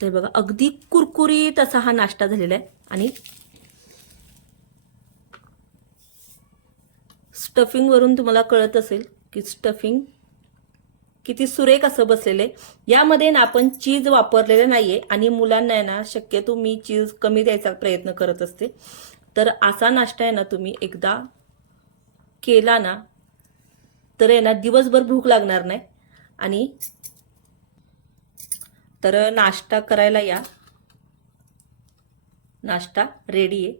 तर बघा अगदी कुरकुरीत असा हा नाश्ता झालेला आहे. आणि स्टफिंग वरून तुम्हाला कळत असेल की स्टफिंग किती सुरेख असं बसलेलं आहे. यामध्ये ना आपण चीज वापरलेलं नाहीये आणि मुलांना आहे ना शक्यतो मी चीज कमी द्यायचा प्रयत्न करत असते. तर असा नाश्ता आहे ना तुम्ही एकदा केला ना तर आहे ना दिवसभर भूक लागणार नाही. आणि तर नाश्ता करायला या. नाश्ता रेडी आहे.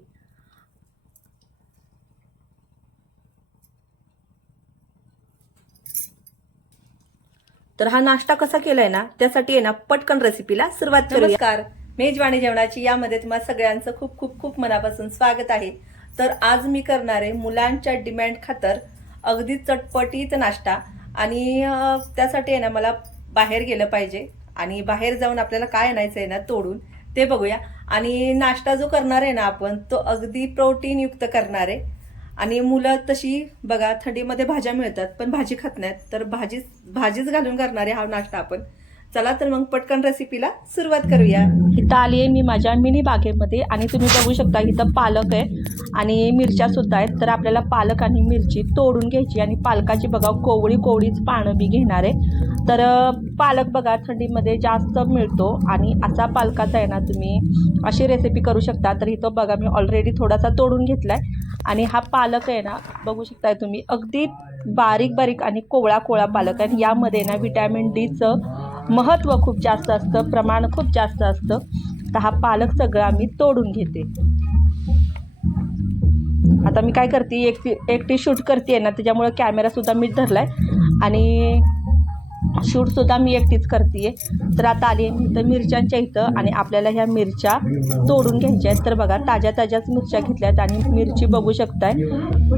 तर हा नाश्ता कसा केलाय ना त्यासाठी आहे ना पटकन रेसिपीला सुरुवात करूया. नमस्कार. मेजवाणी जेवणाची यामध्ये तुम्हाला सगळ्यांचं खूप खूप खूप मनापासून स्वागत आहे. तर आज मी करणार आहे मुलांच्या डिमांड खातर अगदी चटपटीत नाश्ता. आणि त्यासाठी आहे ना मला बाहेर गेलं पाहिजे. आणि बाहेर जाऊन आपल्याला काय आणायचं आहे ना तोडून ते बघूया. आणि नाश्ता जो करणार आहे ना आपण तो अगदी प्रोटीन युक्त करणार आहे. आणि मुलं तशी बघा थंडीमध्ये भाज्या मिळतात पण भाजी खात नाहीत. तर भाजीच भाजीच घालून करणारे हा नाश्ता आपण. चला तर मग पटकन रेसिपीला सुरुवात करूया. इथं आली आहे मी माझ्या मिनी बागेमध्ये आणि तुम्ही बघू शकता इथं पालक आहे आणि मिरच्या सुद्धा आहेत. तर आपल्याला पालक आणि मिरची तोडून घ्यायची आणि पालकाची बघा कोवळी कोवळीच पानं मी घेणार आहे. तर पालक बघा थंडीमध्ये जास्त मिळतो आणि असा पालकाचा आहे ना तुम्ही अशी रेसिपी करू शकता. तर इथं बघा मी ऑलरेडी थोडासा तोडून घेतला आहे आणि हा पालक आहे ना बघू शकताय तुम्ही अगदी बारीक बारीक आणि कोवळा कोवळा पालक आहे. आणि यामध्ये ना विटॅमिन डीचं महत्त्व खूप जास्त असतं प्रमाण खूप जास्त असतं. तर हा पालक सगळा मी तोडून घेते. आता मी काय करते एकटी एकटी शूट करते ना त्याच्यामुळं कॅमेरासुद्धा मी धरला आहे आणि शूटसुद्धा मी एकटीच करते तर आता आली तर मी मिरच्यांच्या इथं आणि आपल्याला ह्या मिरच्या तोडून घ्यायच्या आहेत. तर बघा ताज्या ताज्याच मिरच्या घेतल्या आहेत आणि मिरची बघू शकताय.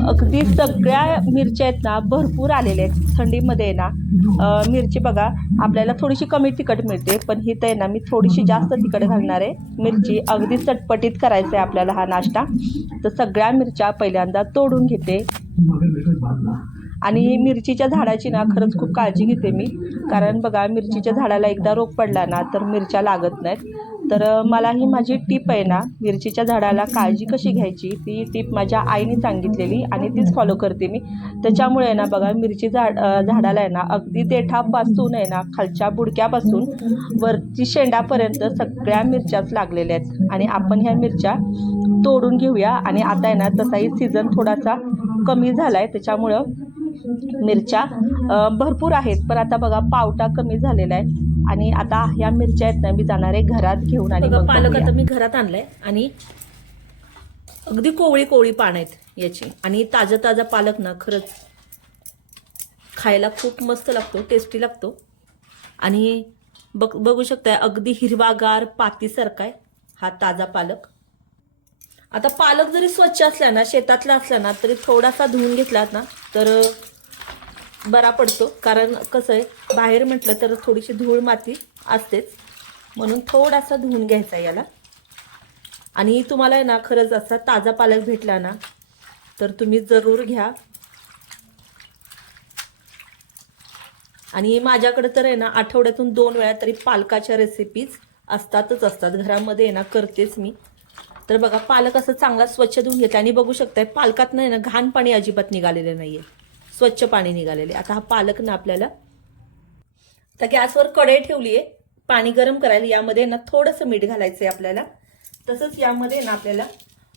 अगदी सगळ्या मिरच्या आहेत ना भरपूर आलेल्या आहेत. थंडीमध्ये आहे ना मिरची बघा आपल्याला थोडीशी कमी तिखट मिळते पण ही तर आहे ना मी थोडीशी जास्त तिखट घालणार आहे. मिरची अगदी चटपटीत करायचं आहे आपल्याला हा नाश्ता. तर सगळ्या मिरच्या पहिल्यांदा तोडून घेते. आणि मिरचीच्या झाडाची ना खरंच खूप काळजी घेते मी. कारण बघा मिरचीच्या झाडाला एकदा रोग पडला ना तर मिरच्या लागत नाहीत. तर मला ही माझी टीप आहे ना मिरचीच्या झाडाला काळजी कशी घ्यायची ती टीप माझ्या आईने सांगितलेली आणि तीच फॉलो करते मी. त्याच्यामुळे आहे ना बघा मिरची झाड झाडाला आहे ना अगदी देठापासून आहे ना खालच्या बुडक्यापासून वरची शेंडापर्यंत सगळ्या मिरच्याच लागलेल्या आहेत. आणि आपण ह्या मिरच्या तोडून घेऊया. आणि आता आहे ना तसाही सीझन थोडासा कमी झाला आहे त्याच्यामुळं मिरच्या भरपूर आहेत पण आता बघा पावटा कमी झालेला आहे. आणि आता ह्या मिरच्या आहेत ना मी जाणार आहे घरात घेऊन आणि पालक. आता मी घरात आणलाय आणि अगदी कोवळी कोवळी पान आहेत याची. आणि ताजा ताजा पालक ना खरंच खायला खूप मस्त लागतो टेस्टी लागतो. आणि बघ बघू शकताय अगदी हिरवागार पातीसारखा आहे हा ताजा पालक. आता पालक जरी स्वच्छ असला ना शेतातला असला ना तरी थोडासा धुवून घेतलात ना तर बरा पडतो. कारण कसं आहे बाहेर म्हटलं तर थोडीशी धूळ माती असतेच. म्हणून थोडासा धुवून घ्यायचा याला. आणि तुम्हाला आहे ना खरंच असा ताजा पालक भेटला ना तर तुम्ही जरूर घ्या. आणि माझ्याकडे तर आहे ना आठवड्यातून दोन वेळा तरी पालकाच्या रेसिपीज असतातच असतात. घरामध्ये आहे ना करतेच मी. तर बघा पालक असं चांगला स्वच्छ धुवून घेतला. आणि बघू शकताय पालकात नाही ना घाण पाणी अजिबात निघालेलं नाही आहे स्वच्छ पाणी निघालेले. आता हा पालक ना आपल्याला तर गॅसवर कढई ठेवली आहे पाणी गरम करायला यामध्ये ना थोडंसं मीठ घालायचं आहे आपल्याला. तसंच यामध्ये ना आपल्याला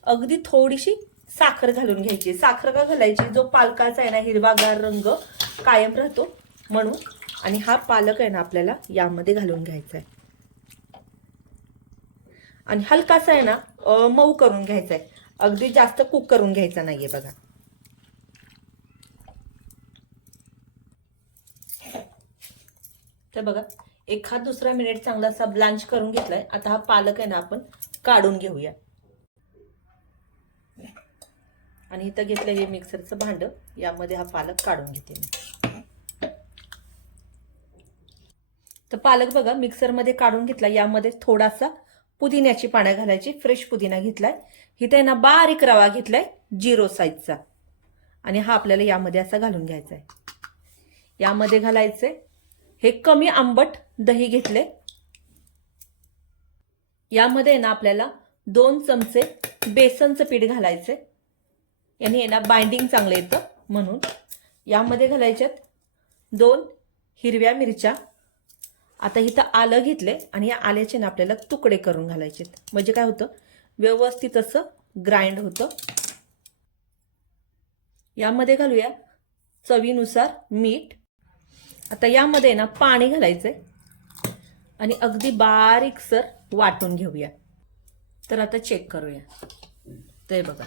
अगदी थोडीशी साखर घालून घ्यायची. साखर का घालायची? जो पालकाचा आहे ना हिरवागार रंग कायम राहतो म्हणून. आणि हा पालक आहे ना आपल्याला यामध्ये घालून घ्यायचा आहे आणि हलकासा आहे ना मऊ करून घ्यायचा आहे अगदी जास्त कुक करून घ्यायचा नाहीये बघा. तर बघा एखाद दुसरा मिनिट चांगला असा ब्लांच करून घेतलाय. आता हा पालक आहे ना आपण काढून घेऊया. आणि इथं घेतलं हे मिक्सरचं भांड. यामध्ये हा पालक काढून घेते मी. तर पालक बघा मिक्सरमध्ये काढून घेतला. यामध्ये थोडासा पुदिन्याची पानं घालायची. फ्रेश पुदिना घेतलाय. इथे ना बारीक रवा घेतलाय जिरो साईजचा आणि हा आपल्याला यामध्ये असा घालून घ्यायचा आहे यामध्ये घालायचंय हे कमी आंबट दही घेतले. यामध्ये ना आपल्याला दोन चमचे बेसनचं पीठ घालायचे. याने आहे ना बाइंडिंग चांगलं येतं म्हणून. यामध्ये घालायच्यात दोन हिरव्या मिरच्या. आता इथं आलं घेतले आणि या आल्याचे ना आपल्याला तुकडे करून घालायचे म्हणजे काय होतं? व्यवस्थित असं ग्राइंड होतं. यामध्ये घालूया चवीनुसार मीठ. आता यामध्ये ना पाणी घालायचं आहे आणि अगदी बारीकसर वाटून घेऊया. तर आता चेक करूया. ते बघा.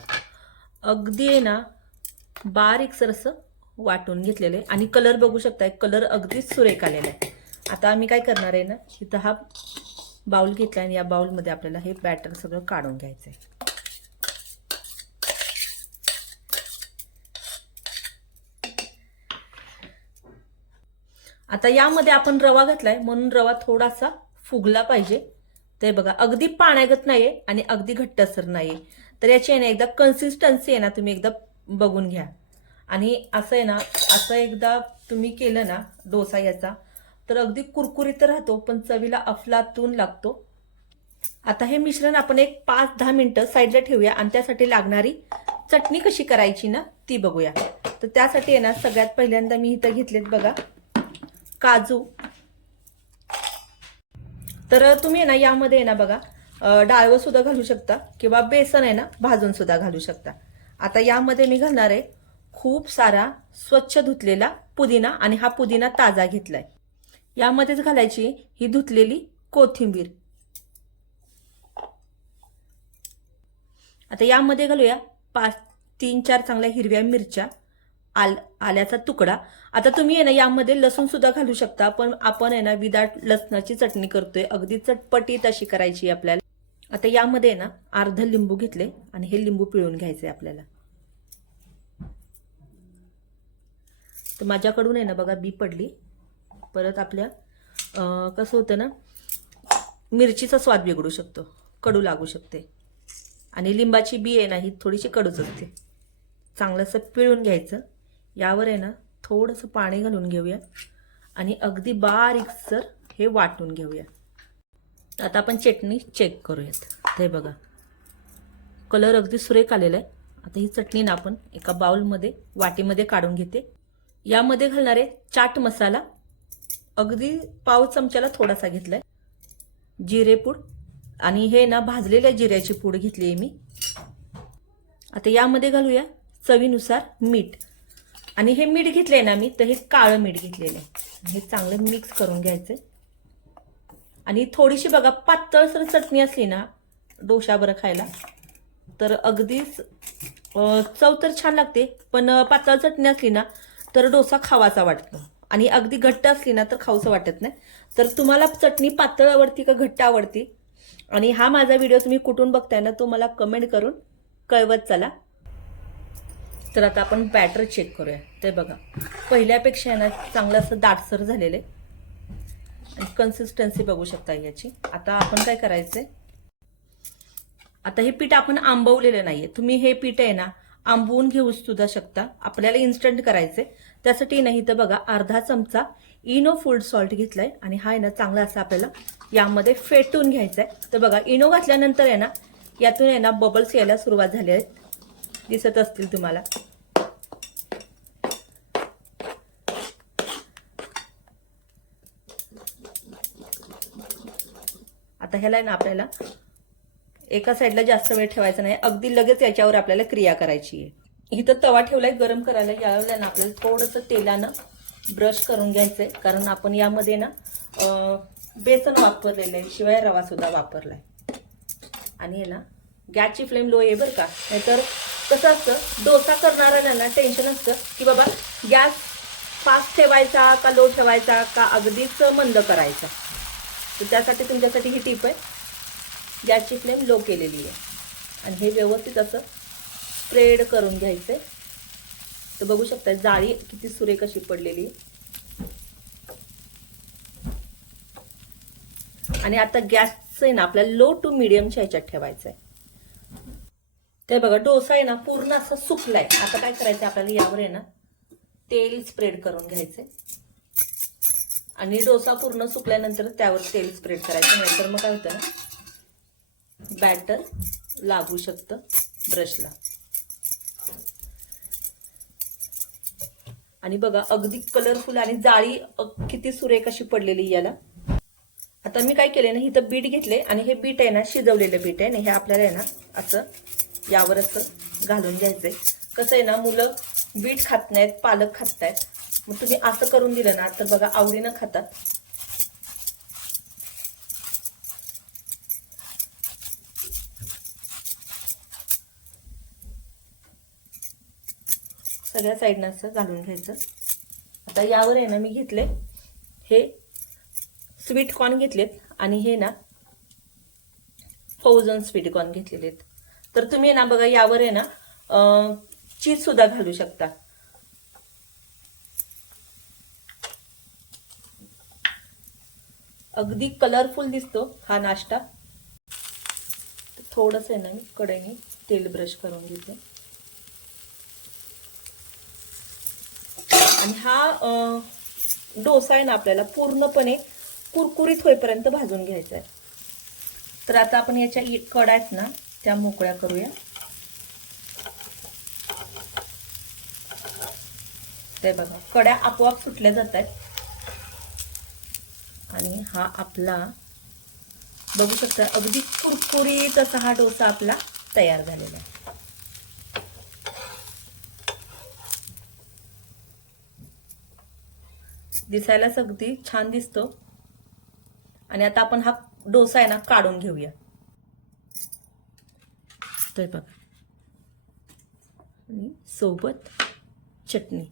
अगदी आहे ना बारीकसर असं वाटून घेतलेलं आहे. आणि कलर बघू शकताय कलर अगदीच सुरेख आलेला आहे. आता आम्ही काय करणार आहे ना इथं हा बाउल घेतला आणि या बाउलमध्ये आपल्याला हे बॅटर सगळं काढून घ्यायचं आहे आता यामध्ये आपण रवा घातलाय म्हणून रवा थोडासा फुगला पाहिजे. ते बघा अगदी पाण्यागत नाहीये आणि अगदी घट्टसर नाहीये. तर याची आहे ना एकदा कन्सिस्टन्सी आहे ना तुम्ही एकदा बघून घ्या. आणि असं आहे ना असं एकदा तुम्ही केलं ना डोसा याचा तर अगदी कुरकुरीत राहतो पण चवीला अफलातून लागतो. आता हे मिश्रण आपण एक पाच दहा मिनटं साईडला ठेवूया आणि त्यासाठी लागणारी चटणी कशी करायची ना ती बघूया. तर त्यासाठी आहे ना सगळ्यात पहिल्यांदा मी इथं घेतलेत बघा काजू. तर तुम्ही आहे ना यामध्ये आहे ना बघा अं, डाळवं सुद्धा घालू शकता किंवा बेसन आहे ना भाजून सुद्धा घालू शकता. आता यामध्ये मी घालणार आहे खूप सारा स्वच्छ धुतलेला पुदिना आणि हा पुदिना ताजा घेतलाय. यामध्येच घालायची ही धुतलेली कोथिंबीर. आता यामध्ये घालूया पाच तीन चार चांगल्या हिरव्या मिरच्या. आल आल्याचा तुकडा. आता तुम्ही आहे ना यामध्ये लसूण सुद्धा घालू शकता पण आपण आहे ना विदाट लसणाची चटणी करतोय. अगदी चटपटीत अशी करायची आहे आपल्याला. आता यामध्ये आहे ना अर्ध लिंबू घेतले आणि हे लिंबू पिळून घ्यायचे आपल्याला. तर माझ्याकडून आहे ना बघा बी पडली. परत आपल्या कसं होतं ना मिरचीचा स्वाद बिघडू शकतो कडू लागू शकते. आणि लिंबाची बी आहे ना ही थोडीशी कडूच असते. चांगलंसं पिळून घ्यायचं. यावर आहे ना थोडंसं पाणी घालून घेऊया. आणि अगदी बारीकसर हे वाटून घेऊया. आता आपण चटणी चेक करूयात. ते बघा. कलर अगदी सुरेख आलेला आहे. आता ही चटणी ना आपण एका बाउलमध्ये वाटीमध्ये काढून घेते. यामध्ये घालणारे चाट मसाला अगदी पाव चमच्याला थोडासा घेतलाय. जिरेपूड आणि हे ना भाजलेल्या जिऱ्याची पूड घेतली आहे मी. आता यामध्ये घालूया चवीनुसार मीठ. आणि हे मीठ घेतलंय ना मी तर हे काळं मीठ घेतलेलं आहे. हे चांगलं मिक्स करून घ्यायचं. आणि थोडीशी बघा पातळसर चटणी असली ना डोशाबरं खायला तर अगदीच चव तर छान लागते पण पातळ चटणी असली ना तर डोसा खावासा वाटतो. आणि अगदी घट्ट असली ना तर खाऊसं वाटत नाही. तर तुम्हाला चटणी पातळ आवडती का घट्ट आवडती? आणि हा माझा व्हिडिओ तुम्ही कुठून बघताय ना तो मला कमेंट करून कळवत चला. तर आता आपण बॅटर चेक करूया. ते बघा. पहिल्यापेक्षा आहे ना चांगलं असं दाटसर झालेलं आहे. आणि कन्सिस्टन्सी बघू शकता याची. आता आपण काय करायचंय? आता हे पीठ आपण आंबवलेलं नाहीये. तुम्ही हे पीठ आहे ना आंबवून घेऊ सुद्धा शकता. आपल्याला इन्स्टंट करायचंय. त्यासाठी नाही तर बघा अर्धा चमचा इनो फूड सॉल्ट घेतलाय. आणि हा आहे ना चांगला असा आपल्याला यामध्ये फेटून घ्यायचा आहे तर बघा इनो घातल्यानंतर आहे ना यातून आहे ना बबल्स यायला सुरुवात झाली आहेत. दिसत असतील तुम्हाला. आता ह्याला आहे ना आपल्याला एका साईडला जास्त वेळ ठेवायचा नाही अगदी लगेच याच्यावर आपल्याला क्रिया करायची आहे. इथं तवा ठेवलाय गरम करायला यावेळेला ना आपल्याला थोडंसं तेलानं ब्रश करून घ्यायचं आहे कारण आपण यामध्ये ना बेसन वापरलेलं आहे शिवाय रवा सुद्धा वापरलाय. आणि ना गॅसची फ्लेम लो आहे बरं का नाहीतर कसं असतं डोसा करणाऱ्याला ना टेन्शन असतं की बाबा गॅस फास्ट ठेवायचा का लो ठेवायचा का अगदीच मंद करायचा. तर त्यासाठी तुमच्यासाठी ही टीप आहे. गॅसची फ्लेम लो केलेली आहे. आणि हे व्यवस्थित असं स्प्रेड करून घ्यायचं आहे तर बघू शकता जाळी किती सुरेख अशी पडलेली. आहे आणि आता गॅसचं आहे ना आपल्याला लो टू मिडियमच्या ह्याच्यात ठेवायचं आहे ते बघा डोसा आहे ना पूर्ण असं सुकलाय. आता काय करायचं आपल्याला यावर आहे ना तेल स्प्रेड करून घ्यायचंय. आणि डोसा पूर्ण सुकल्यानंतर त्यावर तेल स्प्रेड करायचं. नाहीतर मग काय होतं ना बॅटर लागू शकतं ब्रशला आणि बघा अगदी कलरफुल आणि जाळी किती सुरेख अशी पडलेली याला. आता मी काय केले ना इथं बीट घेतले आणि हे बीट आहे ना शिजवलेलं बीट आहे. ना हे आपल्याला आहे ना असं यावर असं घालून घ्यायचंय. कसं आहे ना मुलं बीट खात नाहीत पालक खात नाहीत. मग तुम्ही असं करून दिलं ना तर बघा आवडीनं खातात. सगळ्या साईडनं असं घालून घ्यायचं. आता यावर आहे ना मी घेतले. हे स्वीट कॉर्न घेतलेत आणि हे ना फौजन स्वीट कॉर्न घेतलेले आहेत. तर तुम्ही ना बघा यावर आहे ना चीज सुद्धा घालू शकता. अगदी कलरफुल दिसतो हा नाश्ता. थोडंसं आहे ना मी कडेने तेल ब्रश करून घेते. आणि हा डोसा आहे ना आपल्याला पूर्णपणे कुरकुरीत होईपर्यंत भाजून घ्यायचा आहे. तर आता आपण याच्या इ- कडा आहेत ना त्या मोकळ्या करूया. ते बघा कड्या आपोआप सुटल्या जात आहेत आणि हा आपला बघू शकता अगदी कुरकुरीत असा हा डोसा आपला तयार झालेला आहे. दिसायलाच अगदी छान दिसतो. आणि आता आपण हा डोसा आहे ना काढून घेऊया. तर बघा. आणि सोबत चटणी.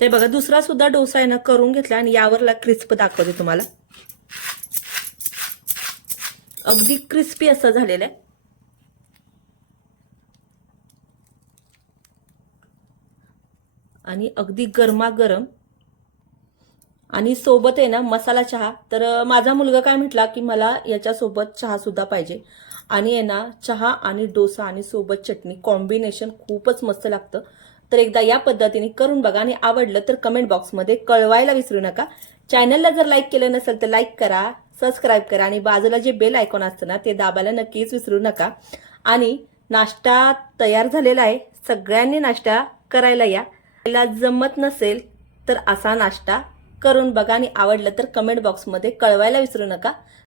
ते बघा दुसरा सुद्धा डोसा आहे ना करून घेतला आणि यावरला क्रिस्प दाखवते तुम्हाला. अगदी क्रिस्पी असं झालेलं आहे. आणि अगदी गरमागरम. आणि सोबत आहे ना मसाला चहा. तर माझा मुलगा काय म्हटला की मला याच्यासोबत चहा सुद्धा पाहिजे. आणि आहे ना चहा आणि डोसा आणि सोबत चटणी कॉम्बिनेशन खूपच मस्त लागतं. तर एकदा या पद्धतीने करून बघा आणि आवडलं तर कमेंट बॉक्समध्ये कळवायला विसरू नका. चॅनलला जर लाईक केलं नसेल तर लाईक करा सबस्क्राईब करा आणि बाजूला जे बेल आयकॉन असतं ना ते दाबायला नक्कीच विसरू नका. आणि नाश्ता तयार झालेला आहे. सगळ्यांनी नाश्ता करायला या. त्याला जमत नसेल तर असा नाश्ता करून बघा आणि आवडलं तर कमेंट बॉक्समध्ये कळवायला विसरू नका.